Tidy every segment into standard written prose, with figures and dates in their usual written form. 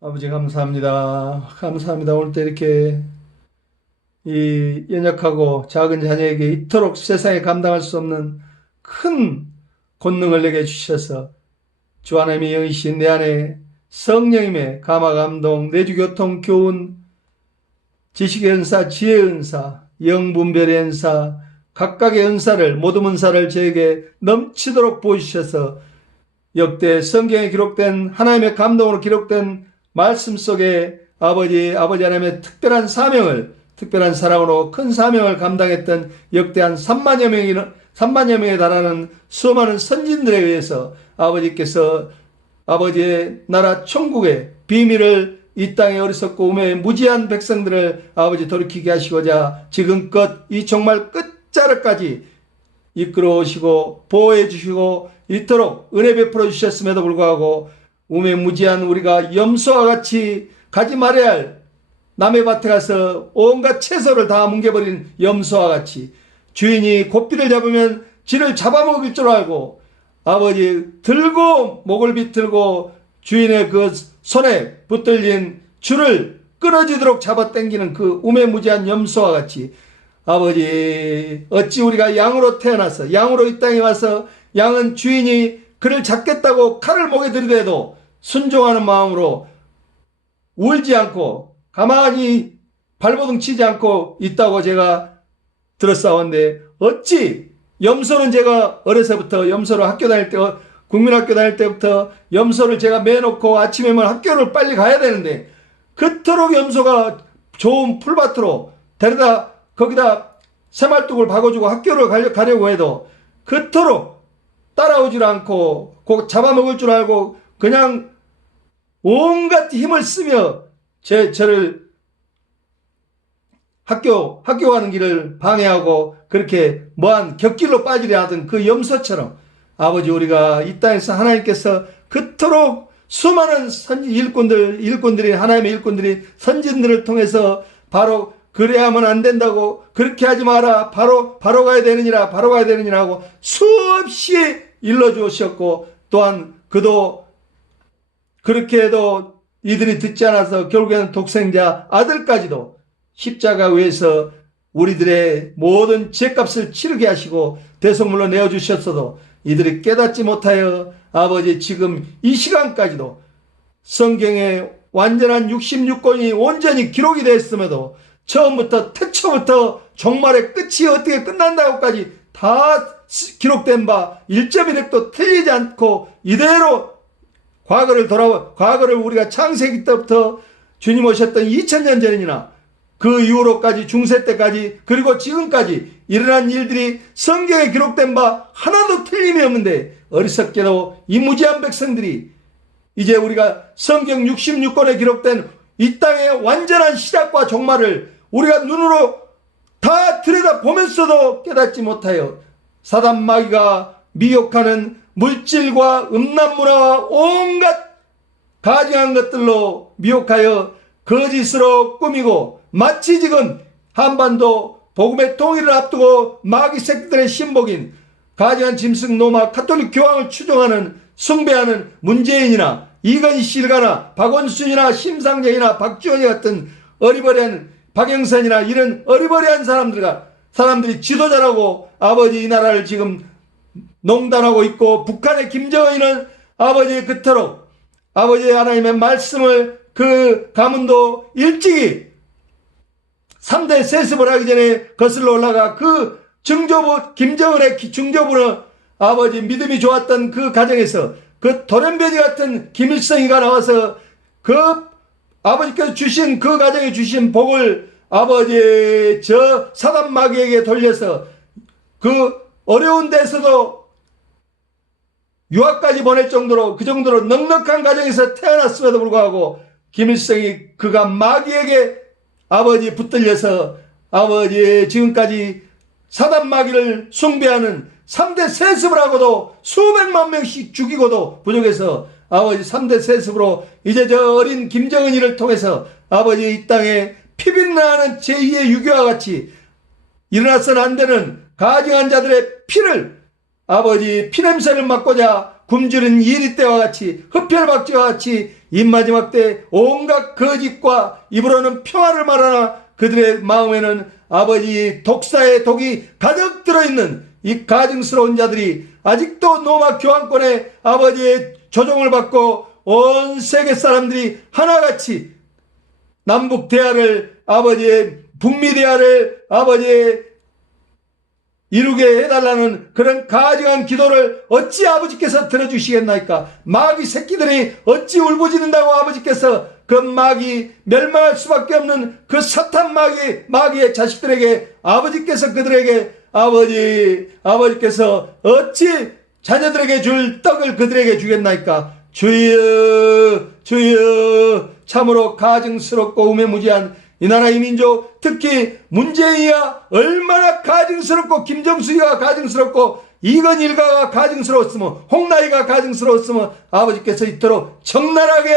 아버지 감사합니다. 감사합니다. 오늘 또 이렇게 이 연약하고 작은 자녀에게 이토록 세상에 감당할 수 없는 큰 권능을 내게 주셔서 주 하나님의 영이신 내 안에 성령님의 감화 감동, 내주 교통 교훈, 지식의 은사, 지혜의 은사, 영분별의 은사, 각각의 은사를 모든 은사를 저에게 넘치도록 보여주셔서 역대 성경에 기록된 하나님의 감동으로 기록된 말씀 속에 아버지 하나님의 특별한 사명을, 특별한 사랑으로 큰 사명을 감당했던 역대한 3만여 명에 달하는 수많은 선진들에 의해서 아버지께서 아버지의 나라 천국의 비밀을 이 땅의 어리석고 우매의 무지한 백성들을 아버지 돌이키게 하시고자 지금껏 이 정말 끝자락까지 이끌어 오시고 보호해 주시고 이토록 은혜 베풀어 주셨음에도 불구하고 우매무지한 우리가 염소와 같이 가지 말아야 할 남의 밭에 가서 온갖 채소를 다 뭉개버린 염소와 같이 주인이 고삐를 잡으면 쥐를 잡아먹을 줄 알고 아버지 들고 목을 비틀고 주인의 그 손에 붙들린 줄을 끊어지도록 잡아당기는 그 우매무지한 염소와 같이 아버지 어찌 우리가 양으로 태어나서 양으로 이 땅에 와서 양은 주인이 그를 잡겠다고 칼을 목에 들이대도 순종하는 마음으로 울지 않고 가만히 발버둥 치지 않고 있다고 제가 들었사온데 어찌 염소는 제가 어려서부터 염소를 학교 다닐 때 국민학교 다닐 때부터 염소를 제가 매놓고 아침에만 학교를 빨리 가야 되는데 그토록 염소가 좋은 풀밭으로 데려다 거기다 새말뚝을 박아주고 학교를 가려고 해도 그토록 따라오질 않고 꼭 잡아먹을 줄 알고 그냥 온갖 힘을 쓰며 저를 학교 가는 길을 방해하고 그렇게 뭐한 곁길로 빠지려 하던 그 염소처럼 아버지 우리가 이 땅에서 하나님께서 그토록 수많은 일꾼들이 하나님의 일꾼들이 선진들을 통해서 바로 그래야만 안 된다고 그렇게 하지 마라 바로 가야 되느니라 하고 수없이 일러주셨고 또한 그도 그렇게 해도 이들이 듣지 않아서 결국에는 독생자 아들까지도 십자가 위에서 우리들의 모든 죄값을 치르게 하시고 대속물로 내어주셨어도 이들이 깨닫지 못하여 아버지 지금 이 시간까지도 성경에 완전한 66권이 온전히 기록이 되었음에도 처음부터 태초부터 종말의 끝이 어떻게 끝난다고까지 다 기록된 바 1.1획도 틀리지 않고 이대로 과거를 우리가 창세기 때부터 주님 오셨던 2000년 전이나 그 이후로까지 중세 때까지 그리고 지금까지 일어난 일들이 성경에 기록된 바 하나도 틀림이 없는데 어리석게도 이 무지한 백성들이 이제 우리가 성경 66권에 기록된 이 땅의 완전한 시작과 종말을 우리가 눈으로 다 들여다보면서도 깨닫지 못하여 사단 마귀가 미혹하는 물질과 음란문화와 온갖 가증한 것들로 미혹하여 거짓으로 꾸미고 마치 지금 한반도 복음의 통일을 앞두고 마귀 새끼들의 신복인 가증한 짐승 노마 가톨릭 교황을 추종하는 숭배하는 문재인이나 이건희 씨가나 박원순이나 심상정이나 박지원이 같은 어리버리한 박영선이나 이런 어리버리한 사람들이 지도자라고 아버지 이 나라를 지금 농단하고 있고 북한의 김정은은 아버지 그토록 아버지 하나님의 말씀을 그 가문도 일찍이 3대 세습을 하기 전에 거슬러 올라가 그 증조부 김정은의 증조부는 아버지 믿음이 좋았던 그 가정에서 그 돌연변이 같은 김일성이가 나와서 그 아버지께서 주신 그 가정에 주신 복을 아버지 저 사단 마귀에게 돌려서 그 어려운 데서도 유학까지 보낼 정도로 그 정도로 넉넉한 가정에서 태어났음에도 불구하고 김일성이 그가 마귀에게 아버지 붙들려서 아버지 지금까지 사단 마귀를 숭배하는 3대 세습을 하고도 수백만 명씩 죽이고도 부족해서 아버지 3대 세습으로 이제 저 어린 김정은이를 통해서 아버지 이 땅에 피비린내나는 제2의 유교와 같이 일어나서는 안 되는 가증한 자들의 피를 아버지 피냄새를 맡고자 굶주린 이리 때와 같이 흡혈박쥐와 같이 이 마지막 때 온갖 거짓과 입으로는 평화를 말하나 그들의 마음에는 아버지 독사의 독이 가득 들어있는 이 가증스러운 자들이 아직도 로마 교황권의 아버지의 조종을 받고 온 세계 사람들이 하나같이 남북 대화를 아버지의 북미 대화를 아버지의 이루게 해달라는 그런 가증한 기도를 어찌 아버지께서 들어주시겠나이까? 마귀 새끼들이 어찌 울부짖는다고 아버지께서 그 마귀 멸망할 수밖에 없는 그 사탄 마귀의 자식들에게 아버지께서 그들에게 아버지께서 어찌 자녀들에게 줄 떡을 그들에게 주겠나이까? 주여 주여 참으로 가증스럽고 우매무지한 이 나라의 민족, 특히 문재인이야 얼마나 가증스럽고 김정수이가 가증스럽고 이건일가가 가증스러웠으면 홍나이가 가증스러웠으면 아버지께서 이토록 적나라하게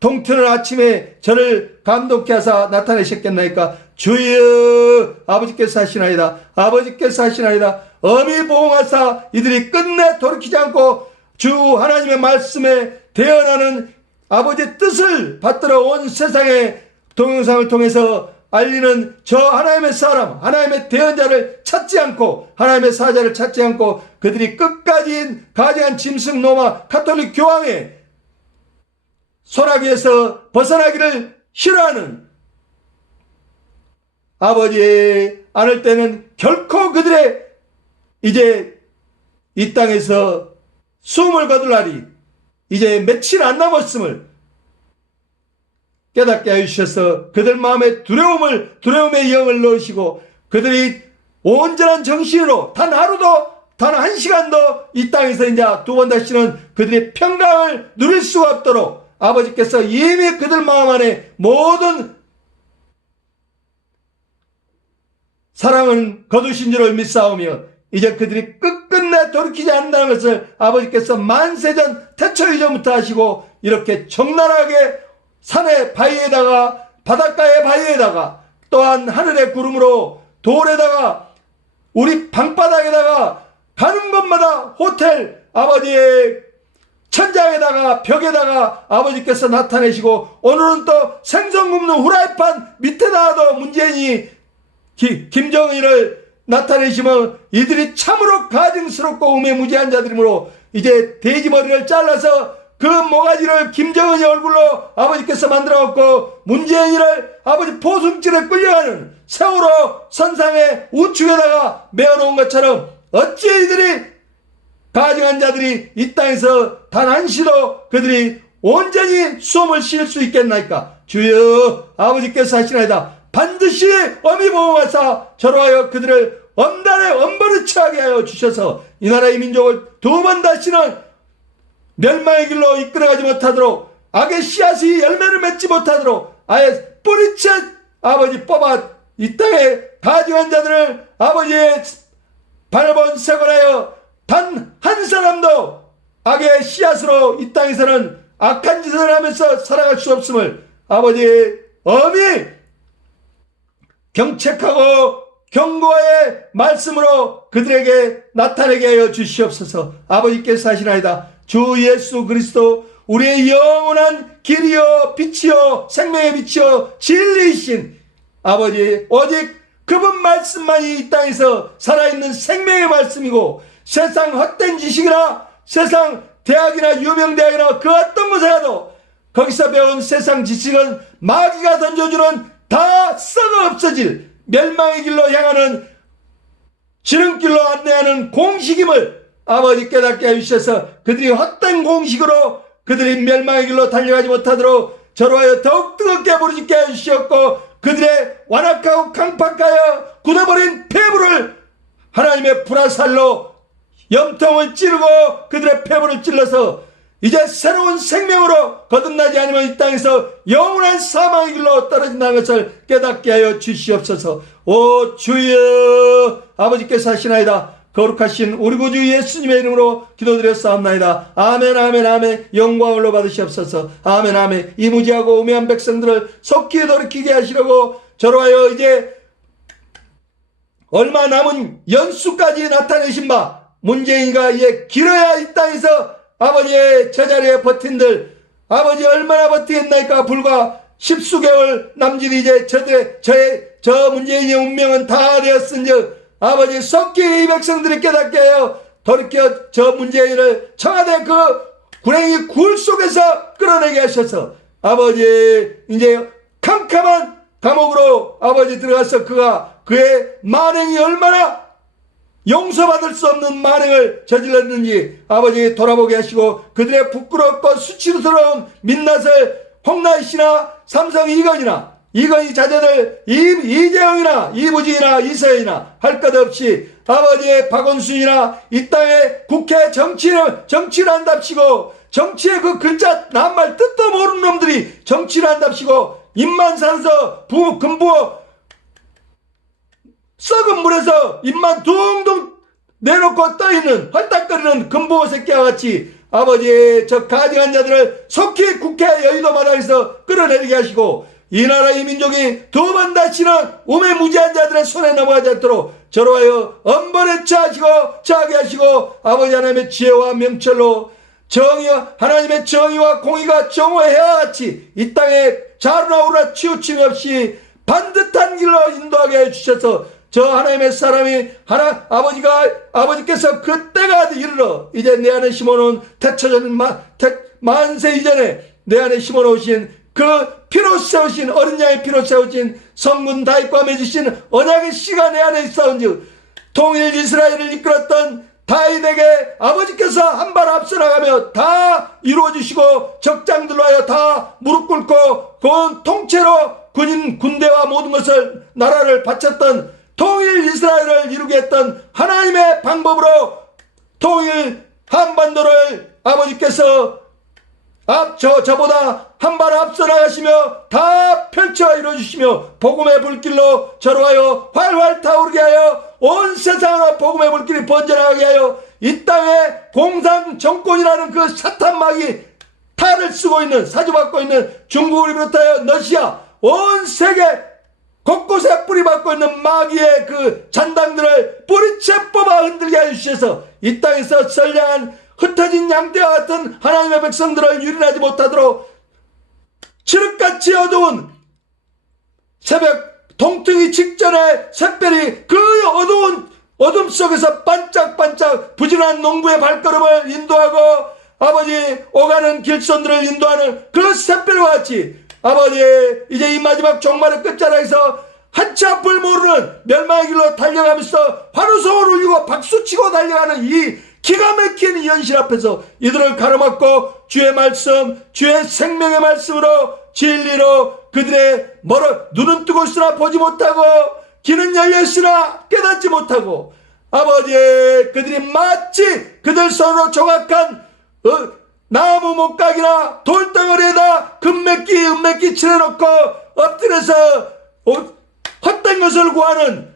동트는 아침에 저를 감동케 하사 나타내셨겠나이까? 주여 아버지께서 하시나이다. 아버지께서 하시나이다. 엄히 보응하사 이들이 끝내 돌이키지 않고 주 하나님의 말씀에 대언하는 아버지의 뜻을 받들어 온 세상에 동영상을 통해서 알리는 저 하나님의 사람, 하나님의 대언자를 찾지 않고 하나님의 사자를 찾지 않고 그들이 끝까지 가증한 짐승 로마 가톨릭 교황의 소나기에서 벗어나기를 싫어하는 아버지 않을 때는 결코 그들의 이제 이 땅에서 숨을 거둘 날이 이제 며칠 안 남았음을 깨닫게 해주셔서 그들 마음에 두려움의 영을 넣으시고 그들이 온전한 정신으로 단 하루도 단 한 시간도 이 땅에서 이제 두 번 다시는 그들의 평강을 누릴 수가 없도록 아버지께서 이미 그들 마음 안에 모든 사랑은 거두신 줄을 믿사오며 이제 그들이 끝끝내 돌이키지 않는다는 것을 아버지께서 만세전 태초 이전부터 하시고 이렇게 적나라하게 산의 바위에다가 바닷가의 바위에다가 또한 하늘의 구름으로 돌에다가 우리 방바닥에다가 가는 곳마다 호텔 아버지의 천장에다가 벽에다가 아버지께서 나타내시고 오늘은 또 생선 굽는 후라이팬 밑에다가도 문재인이 김정일을 나타내시면 이들이 참으로 가증스럽고 우매무지한 자들이므로 이제 돼지머리를 잘라서 그 모가지를 김정은의 얼굴로 아버지께서 만들어갖고 문재인이를 아버지 포승줄에 끌려가는 세월호 선상의 우측에다가 메어놓은 것처럼 어찌 이들이 가증한 자들이 이 땅에서 단 한시도 그들이 온전히 숨을 쉴 수 있겠나이까? 주여 아버지께서 하시나이다. 반드시 엄히 보호하사 저로하여 그들을 엄단에 엄버릇하게 하여 주셔서 이 나라의 민족을 두 번 다시는 멸망의 길로 이끌어가지 못하도록 악의 씨앗이 열매를 맺지 못하도록 아예 뿌리채 아버지 뽑아 이 땅에 가증한 자들을 아버지의 발본 세곤하여 단 한 사람도 악의 씨앗으로 이 땅에서는 악한 짓을 하면서 살아갈 수 없음을 아버지의 엄히 경책하고 경고의 말씀으로 그들에게 나타내게 하여 주시옵소서. 아버지께서 하시나이다. 주 예수 그리스도 우리의 영원한 길이요 빛이요 생명의 빛이요 진리이신 아버지 오직 그분 말씀만이 이 땅에서 살아있는 생명의 말씀이고 세상 헛된 지식이나 세상 대학이나 유명대학이나 그 어떤 곳에 가도 거기서 배운 세상 지식은 마귀가 던져주는 다 썩어 없어질 멸망의 길로 향하는 지름길로 안내하는 공식임을 아버지 깨닫게 해주셔서 그들이 헛된 공식으로 그들이 멸망의 길로 달려가지 못하도록 저로하여 더욱 뜨겁게 부르짖게 해주시었고 그들의 완악하고 강팍하여 굳어버린 폐부를 하나님의 불화살로 염통을 찌르고 그들의 폐부를 찔러서 이제 새로운 생명으로 거듭나지 않으면 이 땅에서 영원한 사망의 길로 떨어진다는 것을 깨닫게 하여 주시옵소서. 오 주여 아버지께서 하시나이다. 거룩하신 우리 구주 예수님의 이름으로 기도드렸사옵나이다. 아멘 아멘 아멘. 영광을 받으시옵소서. 아멘 아멘. 이 무지하고 우매한 백성들을 속히 돌이키게 하시려고 저로하여 이제 얼마 남은 연수까지 나타내신 바 문재인이가 이제 길어야 이 땅에서 아버지의 저 자리에 버틴들 아버지 얼마나 버티겠나이까. 불과 십수개월 남짓 이제 저 문재인의 운명은 다 되었은즉 아버지 속히 이 백성들이 깨닫게 하여 돌이켜 저 문재인을 청와대 그 구랭이 굴 속에서 끌어내게 하셔서 아버지 이제 캄캄한 감옥으로 아버지 들어가서 그의 만행이 얼마나 용서받을 수 없는 만행을 저질렀는지 아버지 돌아보게 하시고 그들의 부끄럽고 수치스러운 민낯을 홍나희 씨나 삼성 이건희 자제들 이재용이나 이부진이나 이서연이나 할 것 없이 아버지의 박원순이나 이 땅의 국회 정치를 한답시고 정치의 그 글자 낱말 뜻도 모르는 놈들이 정치를 한답시고 입만 살아서 금부어 썩은 물에서 입만 둥둥 내놓고 떠있는 헐딱거리는 금부어 새끼와 같이 아버지의 저 가증한 자들을 속히 국회 여의도 마당에서 끌어내리게 하시고 이 나라 이 민족이 두 번 다시는 우매무지한 자들의 손에 넘어가지 않도록 저로 하여 엄벌에 처하게 하시고 아버지 하나님의 지혜와 명철로 하나님의 정의와 공의가 정오해야 같이 이 땅에 자루나 우루나 치우침이 없이 반듯한 길로 인도하게 해주셔서 저 하나님의 사람이 아버지께서 그 때가 이르러 이제 내 안에 심어놓은 태초전 만세 이전에 내 안에 심어놓으신 그 피로 세우신 어린 양의 피로 세우신 성군 다윗과 맺으신 언약의 씨가 내 안에 있사온즉 통일 이스라엘을 이끌었던 다윗에게 아버지께서 한 발 앞서 나가며 다 이루어주시고 적장들로 하여 다 무릎 꿇고 그 통째로 군대와 모든 것을 나라를 바쳤던 통일 이스라엘을 이루게 했던 하나님의 방법으로 통일 한반도를 아버지께서 저보다 한 발 앞서 나가시며 다 펼쳐 이루어주시며 복음의 불길로 저로 하여 활활 타오르게 하여 온 세상으로 복음의 불길이 번져나가게 하여 이 땅에 공산 정권이라는 그 사탄마귀 탈을 쓰고 있는 사주받고 있는 중국을 비롯하여 러시아 온 세계 곳곳에 뿌리박고 있는 마귀의 그 잔당들을 뿌리채 뽑아 흔들게 해주셔서 이 땅에서 선량한 흩어진 양떼와 같은 하나님의 백성들을 유린하지 못하도록 칠흑같이 어두운 새벽 동트기 직전에 샛별이 그 어둠 속에서 반짝반짝 부진한 농부의 발걸음을 인도하고 아버지 오가는 길선들을 인도하는 그 샛별과 같이 아버지 이제 이 마지막 종말의 끝자락에서 한치 앞을 모르는 멸망의 길로 달려가면서 환호성을 울리고 박수치고 달려가는 이 기가 막힌 이 현실 앞에서 이들을 가로막고 주의 말씀 주의 생명의 말씀으로 진리로 그들의 눈은 뜨고 있으나 보지 못하고 귀는 열려있으나 깨닫지 못하고 아버지 그들이 마치 그들 손으로 조각한 나무 목각이나 돌덩어리에다 금메끼 은메끼 칠해놓고 엎드려서 헛된 것을 구하는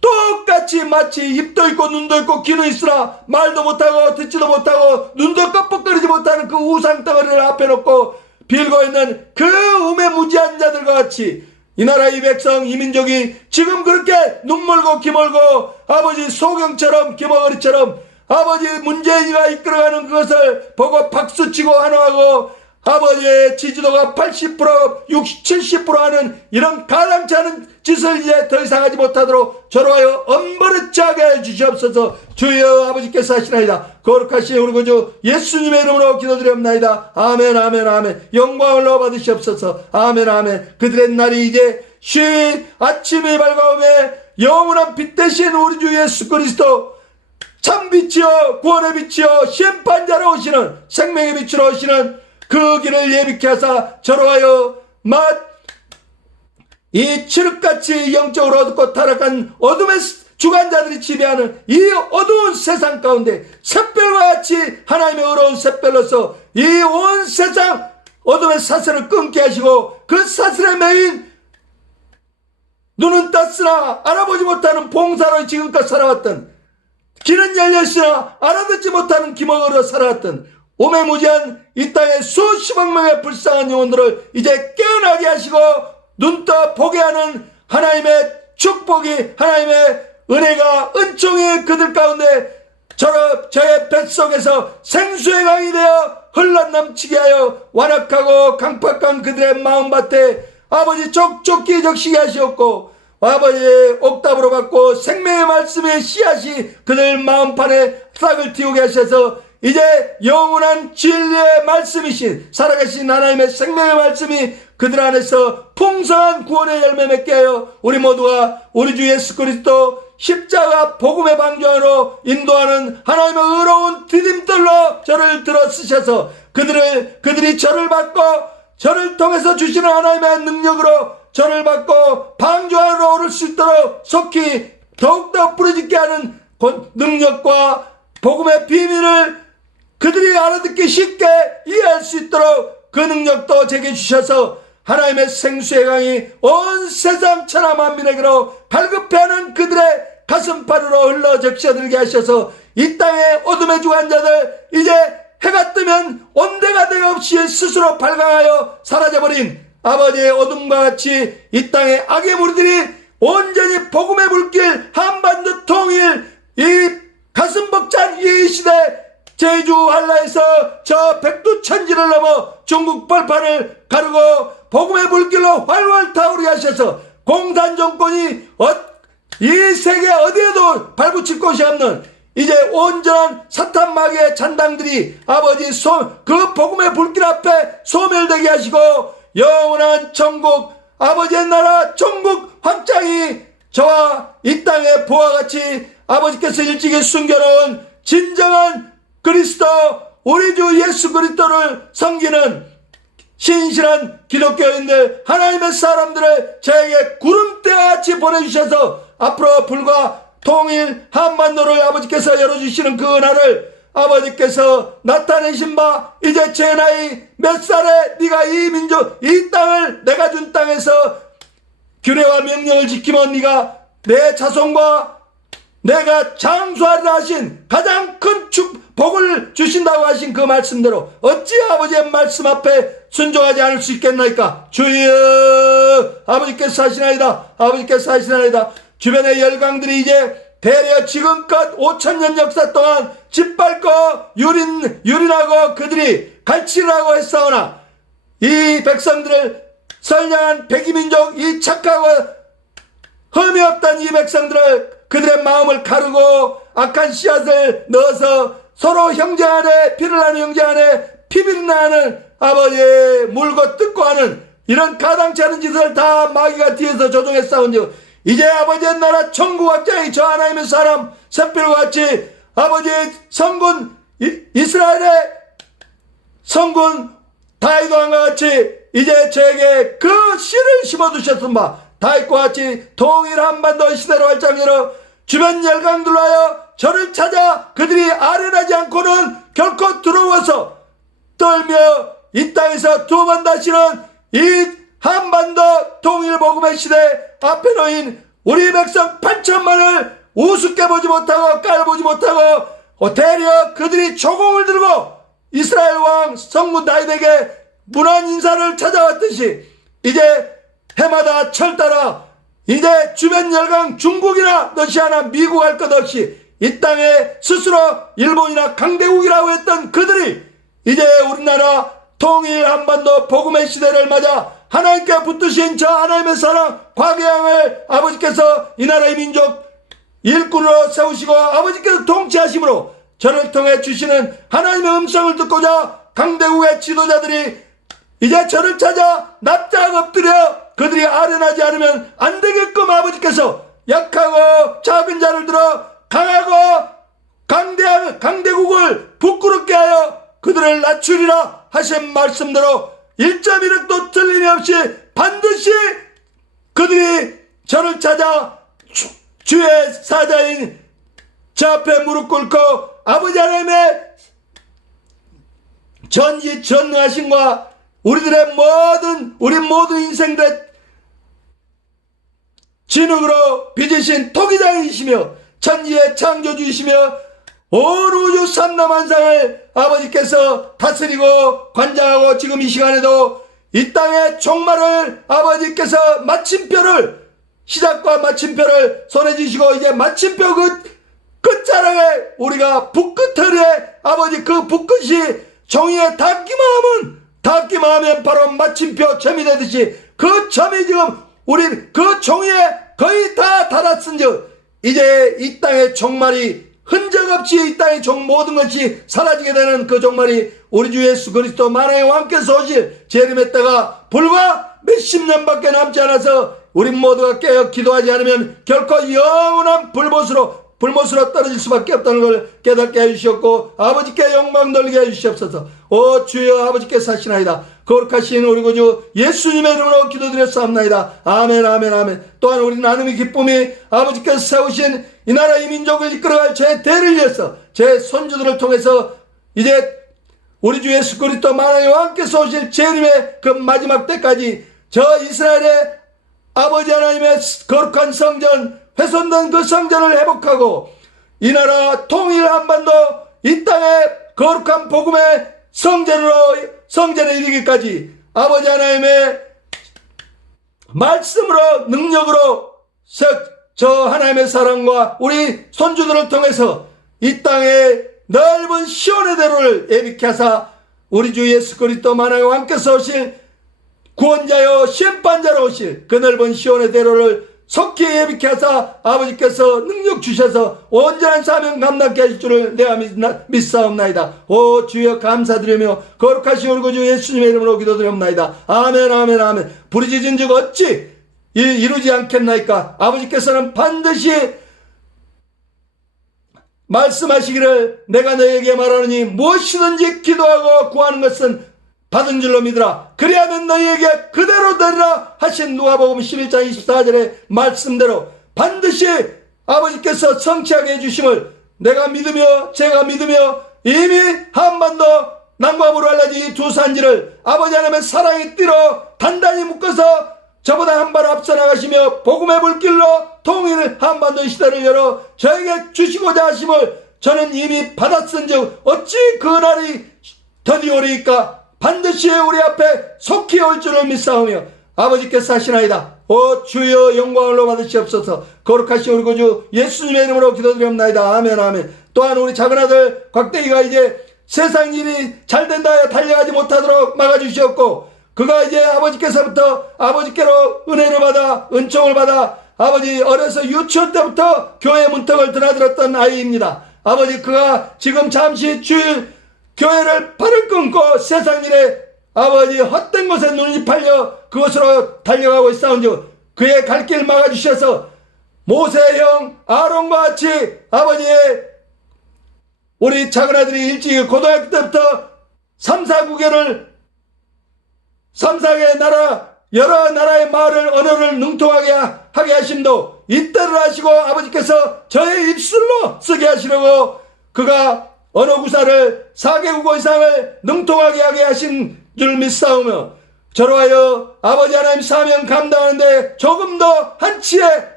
똑같이 마치 입도 있고 눈도 있고 귀는 있으나 말도 못하고 듣지도 못하고 눈도 깜빡거리지 못하는 그 우상덩어리를 앞에 놓고 빌고 있는 그 우매무지한 자들과 같이 이 나라 이 백성 이 민족이 지금 그렇게 눈물고 기멀고 아버지 소경처럼 기머거리처럼 아버지 문재인이가 이끌어가는 그것을 보고 박수치고 환호하고 아버지의 지지도가 80% 60, 70% 하는 이런 가당치 않은 짓을 이제 더 이상 하지 못하도록 저로 하여 엄버릇하게 해주시옵소서. 주여 아버지께서 하시나이다. 거룩하신 우리 구주 예수님의 이름으로 기도드리옵나이다. 아멘 아멘 아멘. 영광을 넣어 받으시옵소서. 아멘 아멘. 그들의 날이 이제 쉰 아침이 밝아오매 영원한 빛 대신 우리 주 예수 그리스도 참 빛이요 구원의 빛이요 심판자로 오시는 생명의 빛으로 오시는 그 길을 예비케 하사 저로 하여 이 칠흑같이 영적으로 어둡고 타락한 어둠의 주관자들이 지배하는 이 어두운 세상 가운데 샛별과 같이 하나님의 의로운 샛별로서 이 온 세상 어둠의 사슬을 끊게 하시고 그 사슬에 매인 눈은 떴으나 알아보지 못하는 봉사로 지금껏 살아왔던 귀는 열렸으나 알아듣지 못하는 기먹으로 살아왔던 오매무지한 이 땅의 수십억 명의 불쌍한 영혼들을 이제 깨어나게 하시고 눈떠 보게 하는 하나님의 축복이 하나님의 은혜가 은총이 그들 가운데 저의 뱃속에서 생수의 강이 되어 흘러넘치게 하여 완악하고 강팍한 그들의 마음밭에 아버지 족족히 적시게 하시었고, 아버지의 옥답으로 받고 생명의 말씀의 씨앗이 그들 마음판에 싹을 틔우게 하셔서 이제 영원한 진리의 말씀이신 살아계신 하나님의 생명의 말씀이 그들 안에서 풍성한 구원의 열매 맺게 하여 우리 모두가 우리 주 예수 그리스도 십자가 복음의 방정으로 인도하는 하나님의 의로운 디딤돌로 저를 들어 쓰셔서 그들이 저를 받고 저를 통해서 주시는 하나님의 능력으로 저를 받고 방주하러 오를 수 있도록 속히 더욱더 부르짖게 하는 능력과 복음의 비밀을 그들이 알아듣기 쉽게 이해할 수 있도록 그 능력도 제게 주셔서 하나님의 생수의 강이 온 세상 천하 만민에게로 발급해하는 그들의 가슴파르로 흘러 적셔들게 하셔서 이 땅의 어둠의 주관 자들 이제 해가 뜨면 온데가 대 없이 스스로 발광하여 사라져버린 아버지의 어둠과 같이 이 땅의 악의 무리들이 온전히 복음의 불길 한반도 통일 이 가슴 벅찬 이 시대 제주 한라에서 저 백두천지를 넘어 중국 벌판을 가르고 복음의 불길로 활활 타오르게 하셔서 공산 정권이 이 세계 어디에도 발붙일 곳이 없는 이제 온전한 사탄 마귀의 잔당들이 아버지 그 복음의 불길 앞에 소멸되게 하시고 영원한 천국 아버지의 나라 천국 확장이 저와 이 땅의 부와 같이 아버지께서 일찍이 숨겨놓은 진정한 그리스도 우리 주 예수 그리스도를 섬기는 신실한 기독교인들 하나님의 사람들을 저에게 구름대와 같이 보내주셔서 앞으로 불과 통일 한반도를 아버지께서 열어주시는 그 날을 아버지께서 나타내신 바 이제 제 나이 몇 살에 네가 이 민족 이 땅을 내가 준 땅에서 규례와 명령을 지키면 네가 내 자손과 내가 장수하리라 하신 가장 큰 복을 주신다고 하신 그 말씀대로 어찌 아버지의 말씀 앞에 순종하지 않을 수 있겠나이까. 주여 아버지께서 하시나이다. 아버지께서 하시나이다. 주변의 열강들이 이제 대려 지금껏 5000년 역사 동안 짓밟고 유린하고 그들이 갈취를 하고 했사오나 이 백성들을 선량한 백이민족 이 착하고 흠이 없던 이 백성들을 그들의 마음을 가르고 악한 씨앗을 넣어서 서로 형제 안에 피를 나는 형제 안에 피비를 나는 아버지의 물고 뜯고 하는 이런 가당치 않은 짓을 다 마귀가 뒤에서 조종해 싸운즉 이제 아버지의 나라 천국 확장이 저 하나님의 사람 샛별과 같이 아버지의 성군 이스라엘의 성군 다윗 왕과 같이 이제 저에게 그 씨를 심어두셨은 바 다윗과 같이 통일 한반도 시대로 활짝 열어 주변 열강들로 하여 저를 찾아 그들이 아련하지 않고는 결코 들어와서 떨며 이 땅에서 두 번 다시는 이 한반도 통일 복음의 시대 앞에 놓인 우리 백성 8천만을 우습게 보지 못하고 깔보지 못하고 대려 그들이 조공을 들고 이스라엘 왕 성군 다윗에게 문안 인사를 찾아왔듯이 이제 해마다 철 따라 이제 주변 열강 중국이나 러시아나 미국 할 것 없이 이 땅에 스스로 일본이나 강대국이라고 했던 그들이 이제 우리나라 통일 한반도 복음의 시대를 맞아 하나님께 붙드신 저 하나님의 사랑 과계양을 아버지께서 이 나라의 민족 일꾼으로 세우시고 아버지께서 통치하심으로 저를 통해 주시는 하나님의 음성을 듣고자 강대국의 지도자들이 이제 저를 찾아 납작 엎드려 그들이 아련하지 않으면 안 되게끔 아버지께서 약하고 작은 자를 들어 강하고 강대국을 부끄럽게 하여 그들을 낮추리라 하신 말씀대로 1.1획도 틀림없이 반드시 그들이 저를 찾아 주의 사자인 저 앞에 무릎 꿇고 아버지 하나님의 전지전능하심과 우리 모든 인생들의 진흙으로 빚으신 토기장이시며 천지의 창조주이시며 온 우주 삼라만상을 아버지께서 다스리고 관장하고 지금 이 시간에도 이 땅의 종말을 아버지께서 마침표를 시작과 마침표를 손에 쥐시고 이제 마침표 그 끝자락에 우리가 붓끝에 아버지 그 붓끝이 종이에 닿기만 하면 바로 마침표 점이 되듯이 그 점이 지금 우리 그 종이에 거의 다 닿았은즉 이제 이 땅의 종말이 흔적 없이 이 땅의 모든 것이 사라지게 되는 그 종말이 우리 주 예수 그리스도 만왕의 왕께서 오실 재림의 때가 불과 몇십 년밖에 남지 않아서 우리 모두가 깨어 기도하지 않으면 결코 영원한 불못으로 떨어질 수밖에 없다는 걸 깨닫게 해주셨고 아버지께 영광 돌리게 해주시옵소서. 오 주여 아버지께서 하시나이다. 거룩하신 우리 구주 예수님의 이름으로 기도드렸사옵나이다. 아멘 아멘 아멘. 또한 우리 나눔의 기쁨이 아버지께서 세우신 이 나라 이 민족을 이끌어갈 제 대를 위해서 제 손주들을 통해서 이제 우리 주 예수 그리스도 만왕의 왕께서 오실 재림의 그 마지막 때까지 저 이스라엘의 아버지 하나님의 거룩한 성전 훼손된 그 성전을 회복하고 이 나라 통일 한반도 이 땅의 거룩한 복음의 성전에 이르기까지 아버지 하나님의 말씀으로 능력으로 저 하나님의 사랑과 우리 손주들을 통해서 이 땅의 넓은 시온의 대로를 예비케 하사 우리 주 예수 그리스도 만왕의 왕께서 오실 구원자여 심판자로 오실 그 넓은 시온의 대로를 속히 예비케 하사 아버지께서 능력 주셔서 온전한 사명 감당케 하실 줄을 내가 믿사옵나이다. 오 주여 감사드리며 거룩하신 우리 구주 예수님의 이름으로 기도드리옵나이다. 아멘 아멘 아멘. 부르짖은 즉 어찌 이루지 않겠나이까. 아버지께서는 반드시 말씀하시기를 내가 너에게 말하노니 무엇이든지 기도하고 구하는 것은 받은 줄로 믿으라. 그리하면 너희에게 그대로 되리라 하신 누가복음 11장 24절의 말씀대로 반드시 아버지께서 성취하게 해주심을 내가 믿으며 제가 믿으며 이미 한반도 남과부로 알려진 이 두 산지를 아버지 하나님의 사랑의 띠로 단단히 묶어서 저보다 한 발 앞서 나가시며 복음의 불길로 통일 한반도 시대를 열어 저에게 주시고자 하심을 저는 이미 받았은즉 어찌 그 날이 더디오리이까. 반드시 우리 앞에 속히 올 줄을 믿사오며 아버지께서 하시나이다. 오 주여 영광을 받으시옵소서. 거룩하신 우리 구주 예수님의 이름으로 기도드리옵나이다. 아멘 아멘. 또한 우리 작은 아들 곽대기가 이제 세상 일이 잘 된다 하여 달려가지 못하도록 막아주시옵고 그가 이제 아버지께서부터 아버지께로 은혜를 받아 은총을 받아 아버지 어려서 유치원 때부터 교회 문턱을 드나들었던 아이입니다. 아버지 그가 지금 잠시 주일 교회를 발을 끊고 세상 일에 아버지 헛된 것에 눈이 팔려 그것으로 달려가고 있사온즉 그의 갈 길 막아주셔서 모세의 형 아론과 같이 아버지의 우리 작은아들이 일찍 고등학교 때부터 3, 4국어를 3, 4개 나라 여러 나라의 말을 언어를 능통하게 하게 하심도 이때를 하시고 아버지께서 저의 입술로 쓰게 하시려고 그가 언어 구사를 4개국어 이상을 능통하게 하게 하신 줄 믿사오며 저로 하여 아버지 하나님 사명 감당하는데 조금도 한치의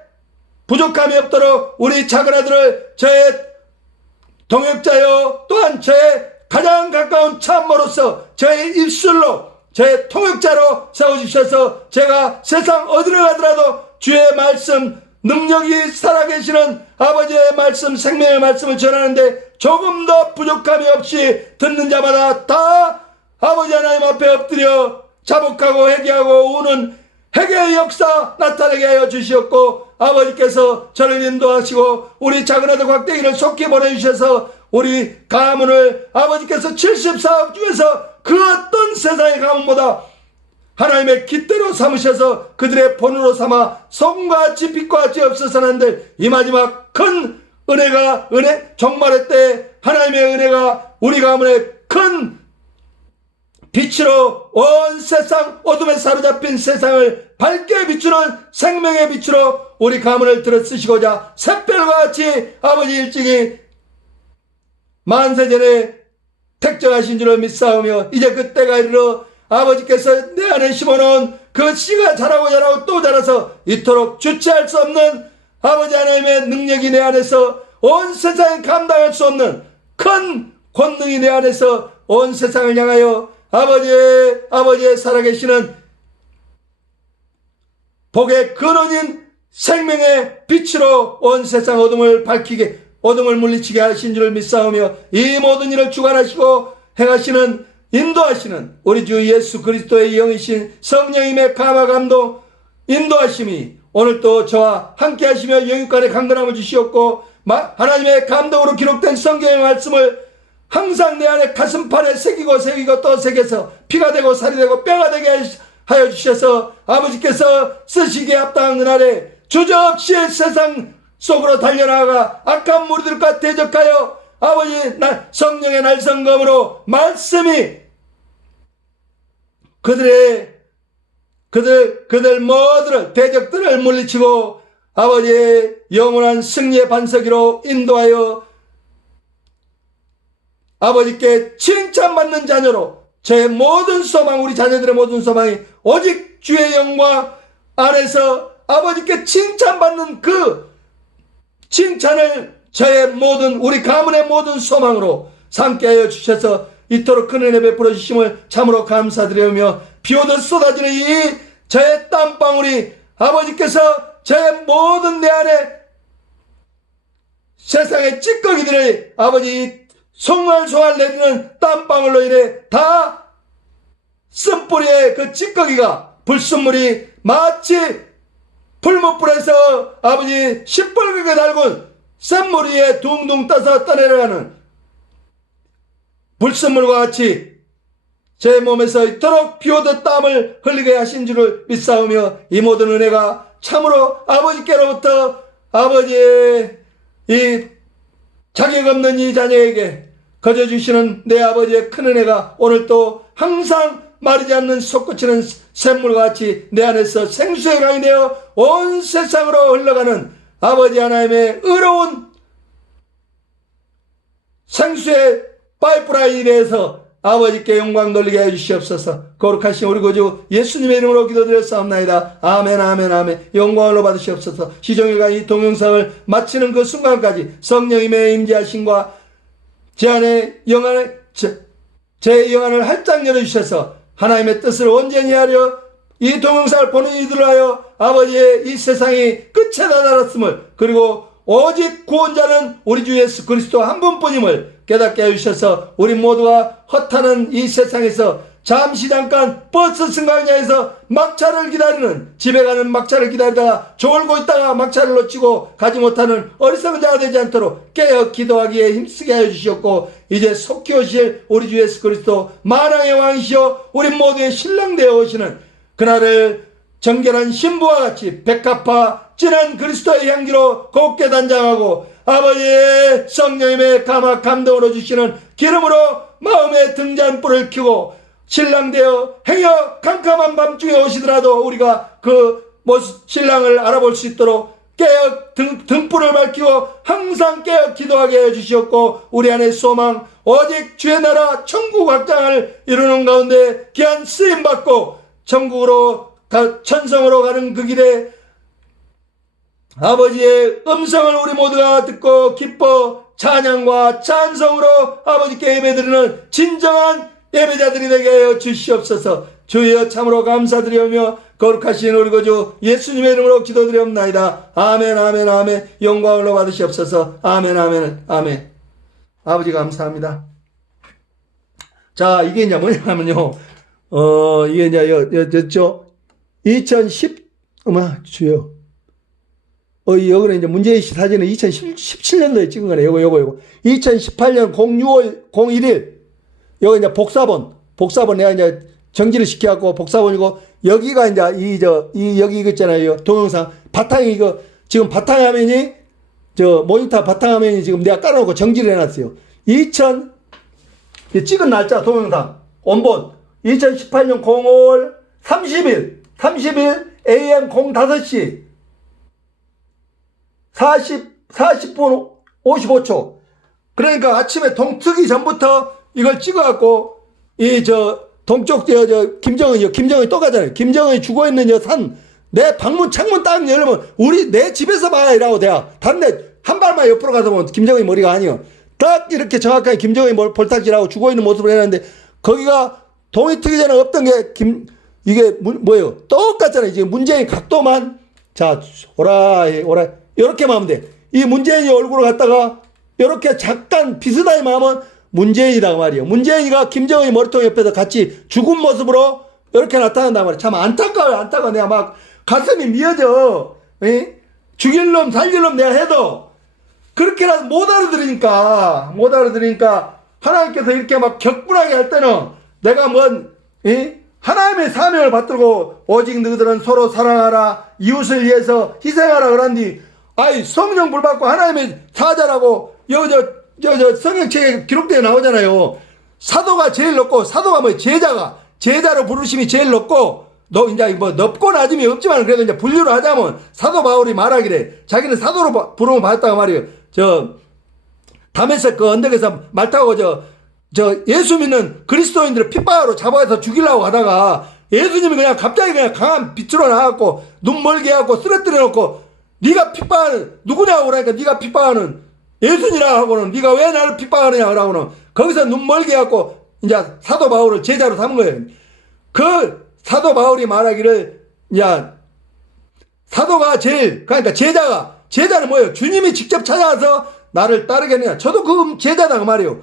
부족함이 없도록 우리 작은아들을 저의 동역자요 또한 저의 가장 가까운 참모로서 저의 입술로 저의 통역자로 세워주셔서 제가 세상 어디를 가더라도 주의 말씀 능력이 살아계시는 아버지의 말씀 생명의 말씀을 전하는데 조금도 부족함이 없이 듣는 자마다 다 아버지 하나님 앞에 엎드려 자복하고 회개하고 우는 회개의 역사 나타나게 하여 주시었고 아버지께서 저를 인도하시고 우리 작은아들 곽대기를 속히 보내주셔서 우리 가문을 아버지께서 74억 중에서 그 어떤 세상의 가문보다 하나님의 깃대로 삼으셔서 그들의 본으로 삼아 성과 같이 빛과 같이 없어서는들 이 마지막 큰 은혜가 종말의 때 하나님의 은혜가 우리 가문의 큰 빛으로 온 세상 어둠에 사로잡힌 세상을 밝게 비추는 생명의 빛으로 우리 가문을 들어 쓰시고자 샛별과 같이 아버지 일찍이 만세전에 택정하신 줄을 믿사오며 이제 그때가 이르러 아버지께서 내 안에 심어놓은 그 씨가 자라고 또 자라서 이토록 주체할 수 없는 아버지 하나님의 능력이 내 안에서 온 세상에 감당할 수 없는 큰 권능이 내 안에서 온 세상을 향하여 아버지의 살아계시는 복의 근원인 생명의 빛으로 온 세상 어둠을 밝히게 어둠을 물리치게 하신 줄을 믿사오며 이 모든 일을 주관하시고 행하시는 인도하시는 우리 주 예수 그리스도의 영이신 성령님의 감화 감동 인도하심이 오늘도 저와 함께 하시며 영육간의 강건함을 주시옵고 하나님의 감동으로 기록된 성경의 말씀을 항상 내 안에 가슴판에 새기고 또 새겨서 피가 되고 살이 되고 뼈가 되게 하여 주셔서 아버지께서 쓰시기에 합당한 그날에 주저없이 세상 속으로 달려나가 악한 무리들과 대적하여 아버지 성령의 날성검으로 말씀이 그들 모두를 대적들을 물리치고 아버지의 영원한 승리의 반석이로 인도하여 아버지께 칭찬받는 자녀로 제 모든 소망 우리 자녀들의 모든 소망이 오직 주의 영광 안에서 아버지께 칭찬받는 그 칭찬을 저의 모든 우리 가문의 모든 소망으로 삼게 하여 주셔서 이토록 큰 은혜 베풀어 주심을 참으로 감사드리며 비오듯 쏟아지는 이 저의 땀방울이 아버지께서 저의 모든 내 안에 세상의 찌꺼기들의 아버지 송알송알 내리는 땀방울로 인해 다 쓴뿌리의 그 찌꺼기가 불순물이 마치 풀무불에서 아버지 시뻘겋게 달군 샘물 위에 둥둥 떠서 떠내려가는 불순물과 같이 제 몸에서 이토록 비오듯 땀을 흘리게 하신 줄을 믿사오며 이 모든 은혜가 참으로 아버지께로부터 아버지의 이 자격 없는 이 자녀에게 거저 주시는 내 아버지의 큰 은혜가 오늘도 항상 마르지 않는 솟구치는 샘물과 같이 내 안에서 생수의 강이 되어 온 세상으로 흘러가는 아버지 하나님의 의로운 생수의 파이프라인에 대해서 아버지께 영광 돌리게 해주시옵소서. 거룩하신 우리 구주 예수님의 이름으로 기도드렸사옵나이다. 아멘 아멘 아멘. 영광으로 받으시옵소서. 시종일관 이 동영상을 마치는 그 순간까지 성령님의 임재하심과 제 안에 제 영안을 활짝 열어주셔서 하나님의 뜻을 온전히 하려 이 동영상을 보는 이들을 하여 아버지의 이 세상이 끝에 다다랐음을 그리고 오직 구원자는 우리 주 예수 그리스도 한 분뿐임을 깨닫게 해주셔서 우리 모두가 허탄한 이 세상에서 잠시 잠깐 버스 승강장에서 막차를 기다리는 집에 가는 막차를 기다리다가 졸고 있다가 막차를 놓치고 가지 못하는 어리석은 자가 되지 않도록 깨어 기도하기에 힘쓰게 하여 주시옵고 이제 속히 오실 우리 주 예수 그리스도 만왕의 왕이시여 우리 모두의 신랑 되어 오시는 그날을 정결한 신부와 같이 백합화 진한 그리스도의 향기로 곱게 단장하고 아버지의 성령님의 감화 감동으로 주시는 기름으로 마음의 등잔불을 켜고 신랑되어 행여 캄캄한 밤중에 오시더라도 우리가 그 모습 신랑을 알아볼 수 있도록 깨어 등불을 밝히고 항상 깨어 기도하게 해주시옵고 우리 안의 소망 오직 주의 나라 천국 확장을 이루는 가운데 귀한 쓰임받고 천국으로 천성으로 가는 그 길에 아버지의 음성을 우리 모두가 듣고 기뻐 찬양과 찬성으로 아버지께 예배드리는 진정한 예배자들이 되게 하여 주시옵소서. 주여 참으로 감사드리오며 거룩하신 우리 구주 예수님의 이름으로 기도드리옵나이다. 아멘 아멘 아멘. 영광을 받으시옵소서. 아멘 아멘 아멘. 아버지 감사합니다. 자, 이게 이제 뭐냐면요. 이게 이제 2010 주여. 여기는 이제 문재인 씨 사진은 2017년도에 찍은 거네. 요거. 2018년 06월 01일. 여기 이제 복사본 내가 이제 정지를 시켜갖고 복사본이고, 여기가 이제 여기 이거 있잖아요. 동영상. 바탕이 지금 바탕화면이, 모니터 바탕화면이 지금 내가 깔아놓고 정지를 해놨어요. 찍은 날짜 동영상. 원본. 2018년 05월 30일 AM 05시 40분 55초. 그러니까 아침에 동트기 전부터 이걸 찍어갖고, 동쪽, 김정은이 또 가잖아요. 김정은이 죽어있는 산, 내 방문, 창문 딱 열면, 내 집에서 봐야 이라고 돼요. 다른데, 한 발만 옆으로 가서 보면 김정은이 머리가 아니에요. 딱 이렇게 정확하게 김정은이 볼탁질하고 죽어있는 모습을 해놨는데, 거기가 동이 트기 전에 없던 게, 이게 뭐예요? 똑같잖아요. 지금 문재인 각도만, 자, 오라, 이렇게 하면 돼. 이 문재인이 얼굴을 갖다가, 이렇게 잠깐 비슷하게 마음은 문재인이다 말이에요. 문재인이가 김정은이 머리통 옆에서 같이 죽은 모습으로 이렇게 나타난단 말이에요. 참 안타까워요. 안타까워. 내가 막 가슴이 미어져. 에? 죽일 놈 살릴 놈 내가 해도 그렇게라도 못 알아들으니까 하나님께서 이렇게 막 격분하게 할 때는 내가 하나님의 사명을 받들고 오직 너희들은 서로 사랑하라 이웃을 위해서 희생하라 그러니 아이 성령 불 받고 하나님의 사자라고 저 성경책에 기록되어 나오잖아요. 사도가 제일 높고 사도가 뭐 제자로 부르심이 제일 높고 너 이제 뭐 높고 낮음이 없지만 그래도 이제 분류를 하자면 사도 바울이 말하기래 자기는 사도로 부름을 받았다고 말이에요. 다메섹 그 언덕에서 말 타고 예수 믿는 그리스도인들을 핍박으로 잡아서 죽이려고 하다가 예수님이 그냥 갑자기 그냥 강한 빛으로 나와갖고 눈 멀게 해갖고 쓰러뜨려 놓고 네가 핍박하는 누구냐고 그러니까 네가 핍박하는 예수니라 하고는 네가 왜 나를 핍박하느냐 그러고는 거기서 눈 멀게 해갖고 이제 사도 바울을 제자로 삼은 거예요. 그 사도 바울이 말하기를 사도가 그러니까 제자는 뭐예요? 주님이 직접 찾아와서 나를 따르겠느냐. 저도 그 제자다 그 말이에요.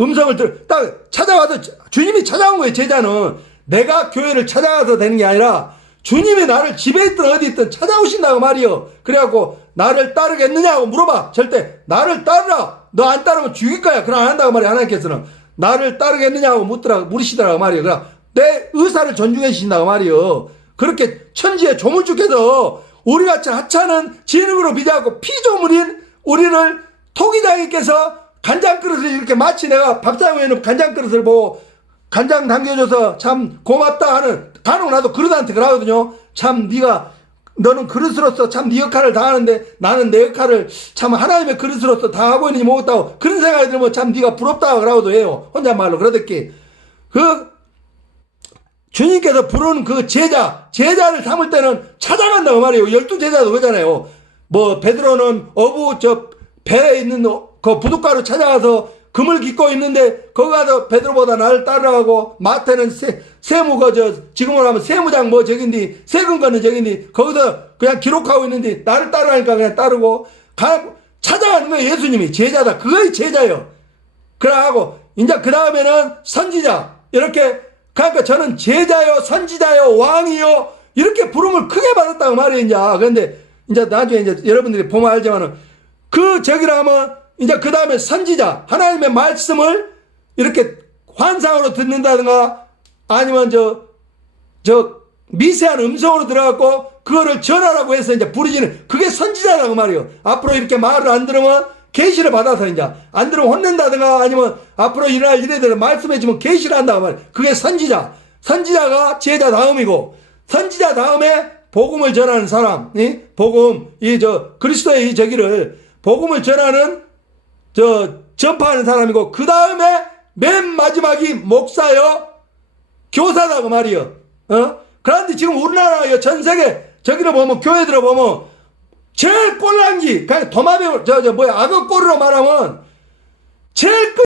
음성을 딱 찾아와서 주님이 찾아온 거예요. 제자는 내가 교회를 찾아가서 되는 게 아니라 주님이 나를 집에 있든 어디 있든 찾아오신다고 말이요. 그래갖고 나를 따르겠느냐고 물어봐. 절대 나를 따르라. 너 안 따르면 죽일 거야. 그럼 안 한다고 말이야. 하나님께서는 나를 따르겠느냐고 물으시더라고 말이요. 그럼 내 의사를 존중해 주신다고 말이요. 그렇게 천지의 조물주께서 우리같이 하찮은 진흙으로 빚어갖고 피조물인 우리를 토기장님께서 간장그릇을 이렇게 마치 내가 밥상에는 간장그릇을 보고 간장 담겨줘서 참 고맙다 하는 간혹 나도 그릇한테 그러거든요. 참 너는 그릇으로서 참 네 역할을 다 하는데 나는 내 역할을 참 하나님의 그릇으로서 다 하고 있는지 못했다고 그런 생각이 들면 참 네가 부럽다고 그러고도 해요. 혼잣말로 그러듯이 주님께서 부르는 그 제자를 삼을 때는 찾아간다고 말이에요. 12제자도 그러잖아요. 뭐 베드로는 배에 있는 그 부둣가로 찾아가서 금을 깃고 있는데 거기 가서 베드로보다 나를 따라가고 마태는 지금으로 하면 세무장 세금 거는 저긴디 거기서 그냥 기록하고 있는데 나를 따라가니까 그냥 따르고 찾아가는 거예요. 예수님이 제자다. 그거의 제자예요. 그래하고 이제 그 다음에는 선지자 이렇게 그러니까 저는 제자요 선지자요 왕이요 이렇게 부름을 크게 받았다고 말이에요. 그런데 이제 나중에 이제 여러분들이 보면 알지만은 하면 이제 그 다음에 선지자 하나님의 말씀을 이렇게 환상으로 듣는다든가 아니면 미세한 음성으로 들어갖고 그거를 전하라고 해서 이제 부르지는 그게 선지자라고 말이에요. 앞으로 이렇게 말을 안 들으면 계시를 받아서 이제 안 들으면 혼낸다든가 아니면 앞으로 일어날 일에 대해서 말씀해주면 계시를 한다고 말이에요. 그게 선지자가 제자 다음이고 선지자 다음에 복음을 전하는 사람, 그리스도의 복음을 전하는 전파하는 사람이고 그 다음에 맨 마지막이 목사요 교사다고 말이요. 그런데 지금 우리나라 전 세계 저기를 보면 교회들을 보면 제일 꼴랑기 그냥 도마뱀 악어 꼴으로 말하면 제일